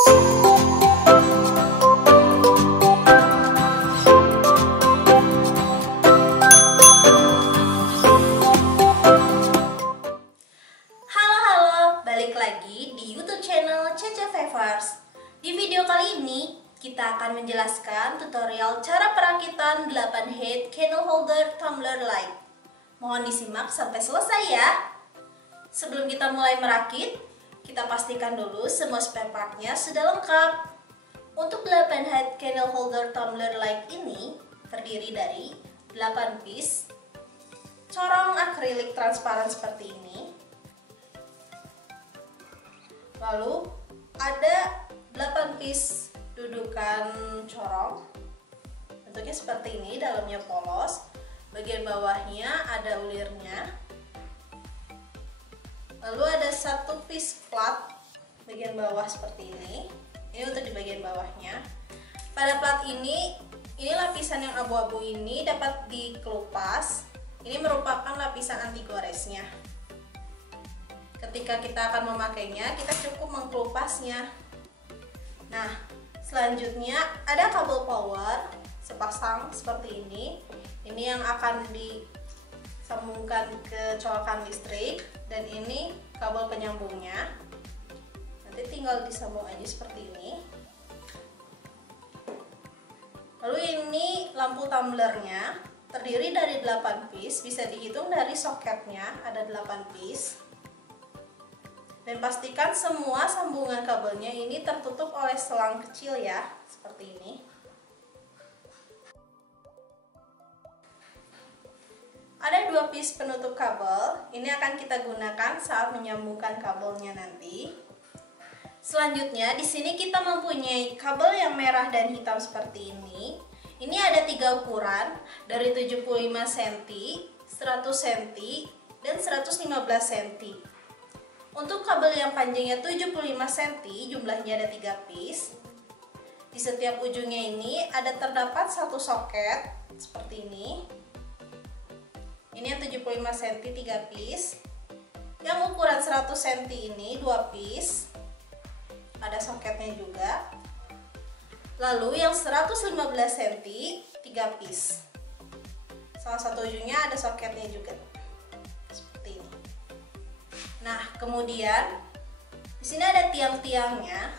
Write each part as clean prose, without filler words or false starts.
Balik lagi di YouTube channel Cece Favors. Di video kali ini kita akan menjelaskan tutorial cara perakitan 8 head candle holder tumbler light. Mohon disimak sampai selesai ya. Sebelum kita mulai merakit, kita pastikan dulu semua spare partnya sudah lengkap. Untuk 8 head candle holder tumbler light ini terdiri dari 8 piece corong akrilik transparan seperti ini. Lalu ada 8 piece dudukan corong, bentuknya seperti ini, dalamnya polos, bagian bawahnya ada ulirnya. Lalu ada 1 piece plat bagian bawah seperti ini untuk di bagian bawahnya. Pada plat ini lapisan yang abu-abu ini dapat dikelupas. Ini merupakan lapisan anti goresnya. Ketika kita akan memakainya, kita cukup mengkelupasnya. Nah, selanjutnya ada kabel power sepasang seperti ini. Ini yang akan disambungkan ke colokan listrik, dan ini kabel penyambungnya. Nanti tinggal disambung aja seperti ini. Lalu ini lampu tumblernya terdiri dari 8 piece, bisa dihitung dari soketnya ada 8 piece. Dan pastikan semua sambungan kabelnya ini tertutup oleh selang kecil ya, seperti ini. Ada 2 piece penutup kabel, ini akan kita gunakan saat menyambungkan kabelnya nanti. Selanjutnya di sini kita mempunyai kabel yang merah dan hitam seperti ini. Ini ada 3 ukuran, dari 75 cm, 100 cm, dan 115 cm. Untuk kabel yang panjangnya 75 cm, jumlahnya ada 3 piece. Di setiap ujungnya ini terdapat 1 soket seperti ini. Ini yang 75 cm 3 piece. Yang ukuran 100 cm ini 2 piece. Ada soketnya juga. Lalu yang 115 cm 3 piece. Salah satu ujungnya ada soketnya juga. Nah, kemudian di sini ada tiang-tiangnya.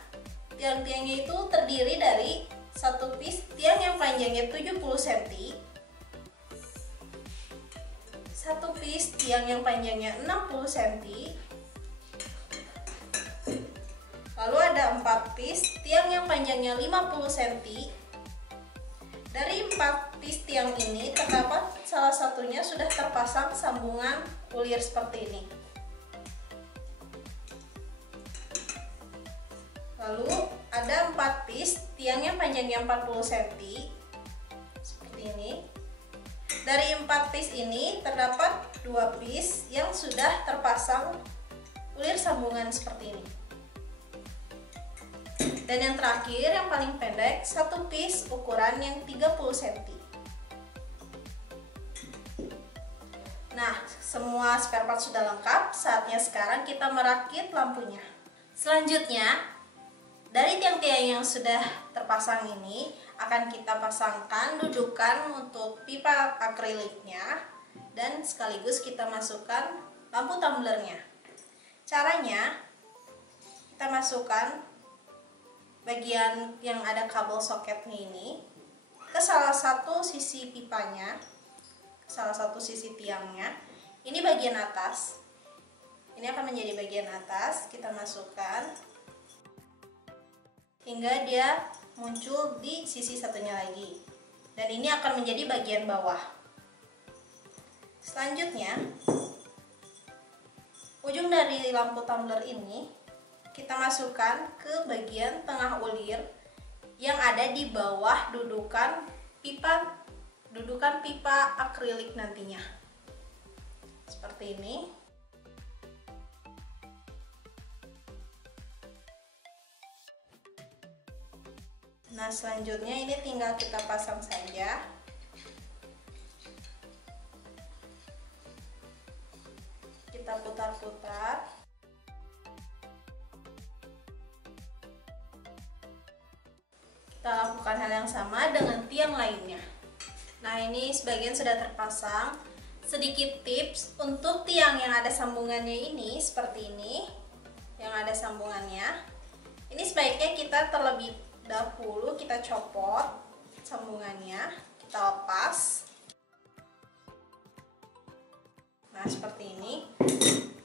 Tiang-tiangnya itu terdiri dari 1 piece tiang yang panjangnya 70 cm, 1 piece tiang yang panjangnya 60 cm, lalu ada 4 piece tiang yang panjangnya 50 cm. Dari 4 piece tiang ini terdapat salah satunya sudah terpasang sambungan ulir seperti ini. Lalu ada 4 piece tiang yang panjangnya 40 cm seperti ini. Dari 4 piece ini terdapat 2 piece yang sudah terpasang ulir sambungan seperti ini. Dan yang terakhir, yang paling pendek, 1 piece ukuran yang 30 cm. Nah, semua spare part sudah lengkap. Saatnya sekarang kita merakit lampunya. Selanjutnya, dari tiang-tiang yang sudah terpasang ini akan kita pasangkan dudukan untuk pipa akriliknya, dan sekaligus kita masukkan lampu tumblernya. Caranya, kita masukkan bagian yang ada kabel soketnya ini ke salah satu sisi pipanya, ke salah satu sisi tiangnya. Ini bagian atas. Ini akan menjadi bagian atas, kita masukkan hingga dia muncul di sisi satunya lagi, dan ini akan menjadi bagian bawah. Selanjutnya, ujung dari lampu tumbler ini kita masukkan ke bagian tengah ulir yang ada di bawah dudukan pipa akrilik nantinya, seperti ini. Nah, selanjutnya ini tinggal kita pasang saja. Kita putar-putar. Kita lakukan hal yang sama dengan tiang lainnya. Nah, ini sebagian sudah terpasang. Sedikit tips untuk tiang yang ada sambungannya ini, seperti ini, yang ada sambungannya. Ini sebaiknya kita terlebih dahulu kita copot sambungannya, kita lepas. Nah, seperti ini.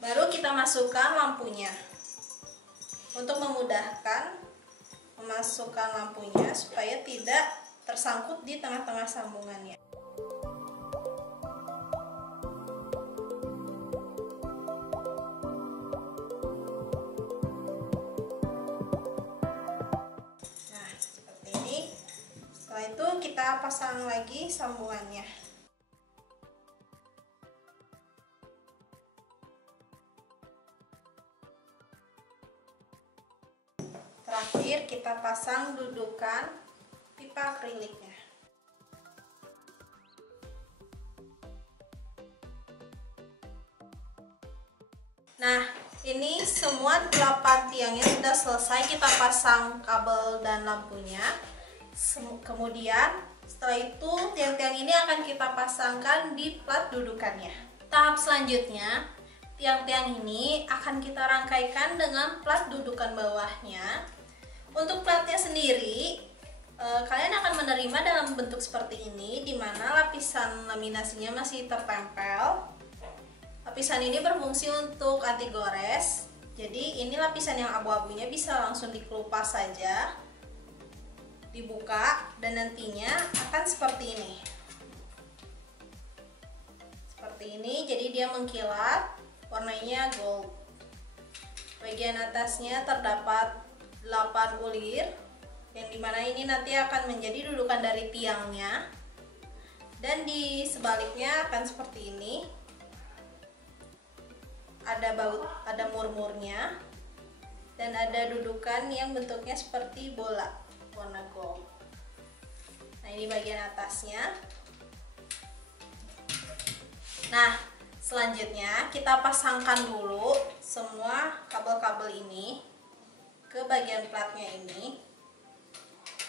Baru kita masukkan lampunya. Untuk memudahkan memasukkan lampunya supaya tidak tersangkut di tengah-tengah sambungannya. Nah, seperti ini. Setelah itu kita pasang lagi sambungannya. Terakhir kita pasang dudukan pipa akriliknya. Nah, ini semua 8 tiangnya sudah selesai kita pasang kabel dan lampunya. Kemudian setelah itu tiang-tiang ini akan kita pasangkan di plat dudukannya. Tahap selanjutnya, tiang-tiang ini akan kita rangkaikan dengan plat dudukan bawahnya. Untuk platnya sendiri, kalian akan menerima dalam bentuk seperti ini, di mana lapisan laminasinya masih tertempel. Lapisan ini berfungsi untuk anti gores. Jadi ini lapisan yang abu-abunya bisa langsung dikelupas saja, dibuka, dan nantinya akan seperti ini. Seperti ini, jadi dia mengkilat, warnanya gold. Bagian atasnya terdapat 8 ulir, yang dimana ini nanti akan menjadi dudukan dari tiangnya. Dan di sebaliknya akan seperti ini. Ada baut, ada murmurnya, dan ada dudukan yang bentuknya seperti bola warna gold. Nah, ini bagian atasnya. Nah, selanjutnya kita pasangkan dulu semua kabel-kabel ini ke bagian platnya ini.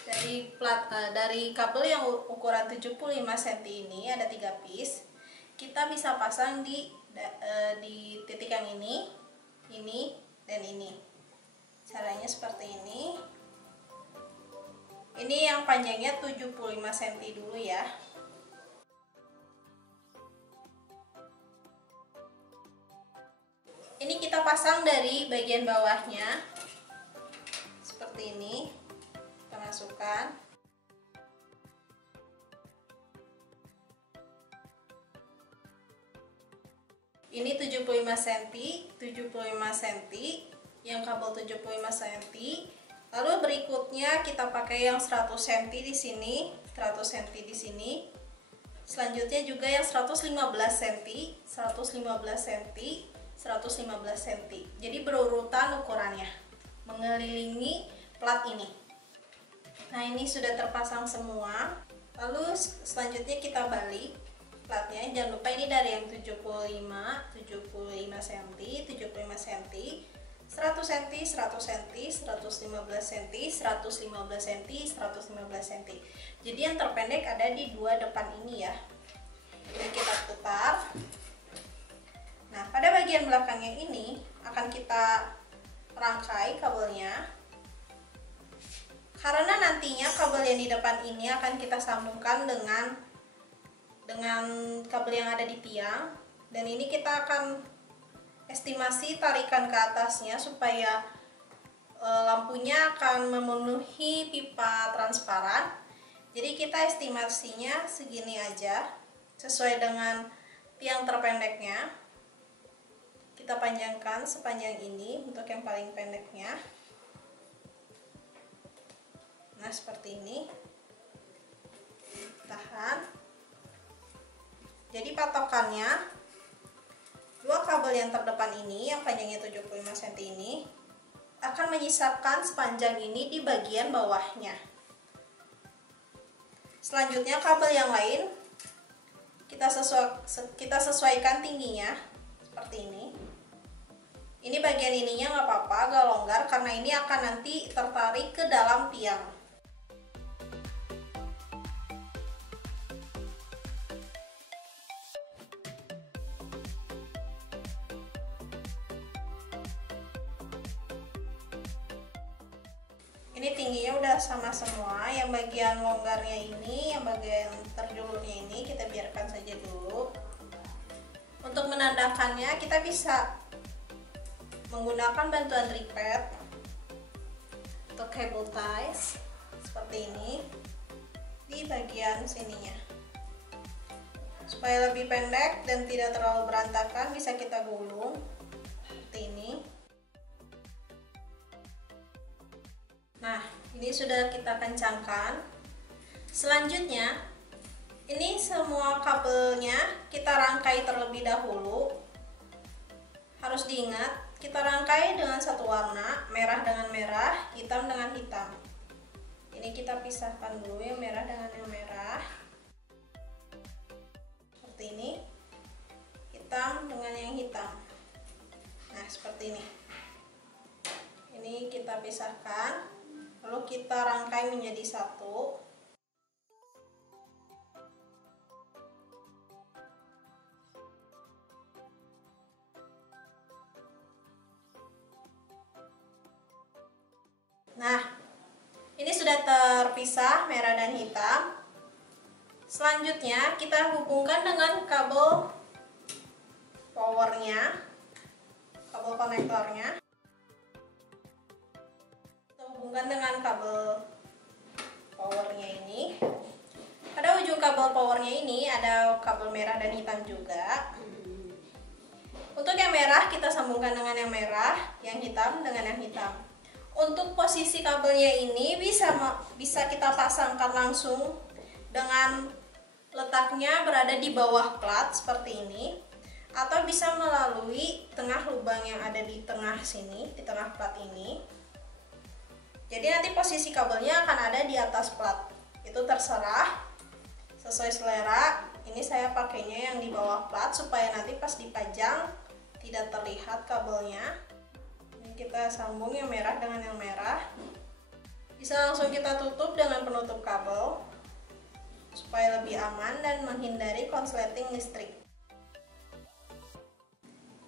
Dari kabel yang ukuran 75 cm ini ada 3 piece. Kita bisa pasang di titik yang ini, dan ini. Caranya seperti ini. Ini yang panjangnya 75 cm dulu ya. Ini kita pasang dari bagian bawahnya. Seperti ini. Kita masukkan. Ini 75 cm, 75 cm, yang kabel 75 cm. Lalu berikutnya kita pakai yang 100 cm di sini, 100 cm di sini. Selanjutnya juga yang 115 cm, 115 cm, 115 cm. Jadi berurutan ukurannya, mengelilingi plat ini. Nah, ini sudah terpasang semua. Lalu selanjutnya kita balik platnya. Jangan lupa ini dari yang 75 cm, 75 cm, 100 cm, 100 cm, 115 cm, 115 cm, 115 cm. Jadi yang terpendek ada di dua depan ini ya. Jadi kita putar. Nah, pada bagian belakangnya ini akan kita rangkai kabelnya. Karena nantinya kabel yang di depan ini akan kita sambungkan dengan kabel yang ada di tiang, dan ini kita akan estimasi tarikan ke atasnya supaya lampunya akan memenuhi pipa transparan. Jadi kita estimasinya segini aja, sesuai dengan tiang terpendeknya. Kita panjangkan sepanjang ini untuk yang paling pendeknya. Nah, seperti ini. Tahan. Jadi patokannya, dua kabel yang terdepan ini yang panjangnya 75 cm ini akan menyisakan sepanjang ini di bagian bawahnya. Selanjutnya kabel yang lain kita sesuaikan tingginya seperti ini. Ini bagian ininya nggak apa-apa, agak longgar karena ini akan nanti tertarik ke dalam tiang. Ini tingginya udah sama semua. Yang bagian longgarnya ini, yang bagian terjulurnya ini kita biarkan saja dulu. Untuk menandakannya kita bisa menggunakan bantuan ripet atau cable ties seperti ini di bagian sininya. Supaya lebih pendek dan tidak terlalu berantakan, bisa kita gulung seperti ini. Nah, ini sudah kita kencangkan. Selanjutnya, ini semua kabelnya kita rangkai terlebih dahulu. Harus diingat, kita rangkai dengan satu warna, merah dengan merah, hitam dengan hitam. Ini kita pisahkan dulu yang merah dengan yang merah. Seperti ini. Hitam dengan yang hitam. Nah, seperti ini. Ini kita pisahkan. Lalu kita rangkai menjadi satu. Nah, ini sudah terpisah merah dan hitam. Selanjutnya kita hubungkan dengan kabel powernya, kabel konektornya. Hubungkan dengan kabel powernya ini. Pada ujung kabel powernya ini ada kabel merah dan hitam juga. Untuk yang merah kita sambungkan dengan yang merah, yang hitam dengan yang hitam. Untuk posisi kabelnya ini bisa kita pasangkan langsung dengan letaknya berada di bawah plat seperti ini, atau bisa melalui tengah lubang yang ada di tengah sini, di tengah plat ini. Jadi nanti posisi kabelnya akan ada di atas plat. Itu terserah, sesuai selera. Ini saya pakainya yang di bawah plat supaya nanti pas dipajang tidak terlihat kabelnya. Ini kita sambung yang merah dengan yang merah. Bisa langsung kita tutup dengan penutup kabel supaya lebih aman dan menghindari konsleting listrik.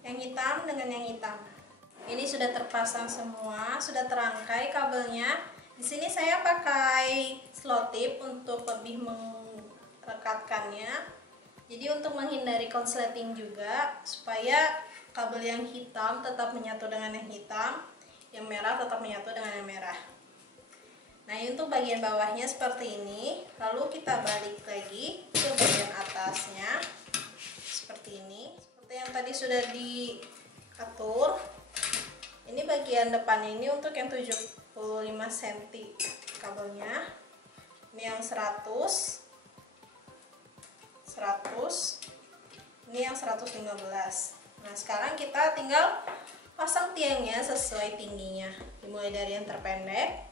Yang hitam dengan yang hitam. Ini sudah terpasang semua, sudah terangkai kabelnya. Di sini saya pakai slot tip untuk lebih merekatkannya. Jadi untuk menghindari konsleting juga, supaya kabel yang hitam tetap menyatu dengan yang hitam, yang merah tetap menyatu dengan yang merah. Nah, ini untuk bagian bawahnya seperti ini. Lalu kita balik lagi ke bagian atasnya seperti ini. Seperti yang tadi sudah diatur. Ini bagian depan ini untuk yang 75 cm kabelnya. Ini yang 100. Ini yang 115. Nah, sekarang kita tinggal pasang tiangnya sesuai tingginya. Dimulai dari yang terpendek.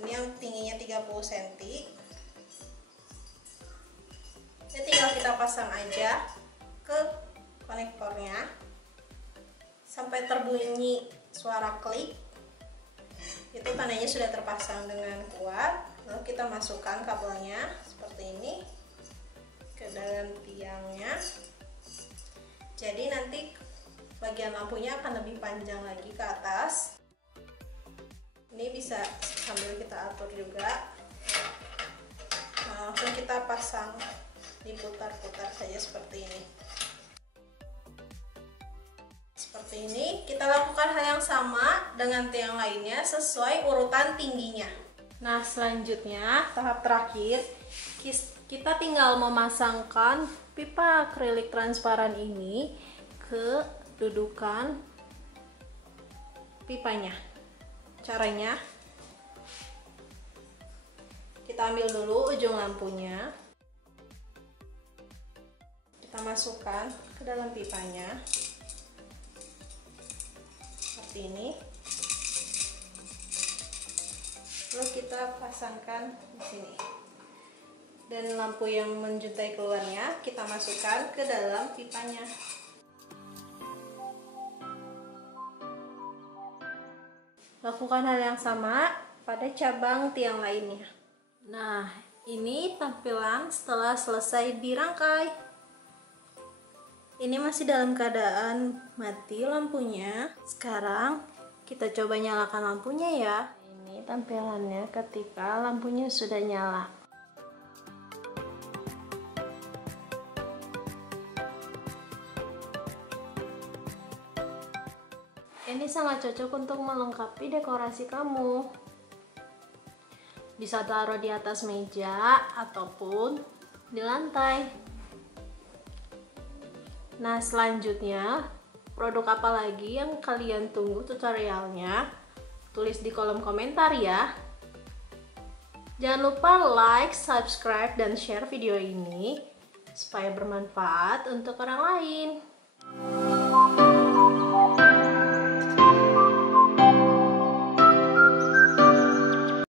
Ini yang tingginya 30 cm. Ini tinggal kita pasang aja ke konektornya sampai terbunyi suara klik. Itu tandanya sudah terpasang dengan kuat. Lalu kita masukkan kabelnya seperti ini ke dalam tiangnya. Jadi nanti bagian lampunya akan lebih panjang lagi ke atas. Ini bisa sambil kita atur juga. Nah, langsung kita pasang, diputar-putar saja seperti ini. Seperti ini, kita lakukan hal yang sama dengan tiang lainnya sesuai urutan tingginya. Nah, selanjutnya tahap terakhir, kita tinggal memasangkan pipa akrilik transparan ini ke dudukan pipanya. Caranya, kita ambil dulu ujung lampunya, kita masukkan ke dalam pipanya seperti ini. Lalu kita pasangkan di sini. Dan lampu yang menjuntai keluarnya kita masukkan ke dalam pipanya. Lakukan hal yang sama pada cabang tiang lainnya. Nah, ini tampilan setelah selesai dirangkai. Ini masih dalam keadaan mati lampunya. Sekarang kita coba nyalakan lampunya ya. Ini tampilannya ketika lampunya sudah nyala. Ini sangat cocok untuk melengkapi dekorasi kamu. Bisa taruh di atas meja ataupun di lantai. Nah, selanjutnya produk apa lagi yang kalian tunggu tutorialnya? Tulis di kolom komentar ya. Jangan lupa like, subscribe, dan share video ini supaya bermanfaat untuk orang lain.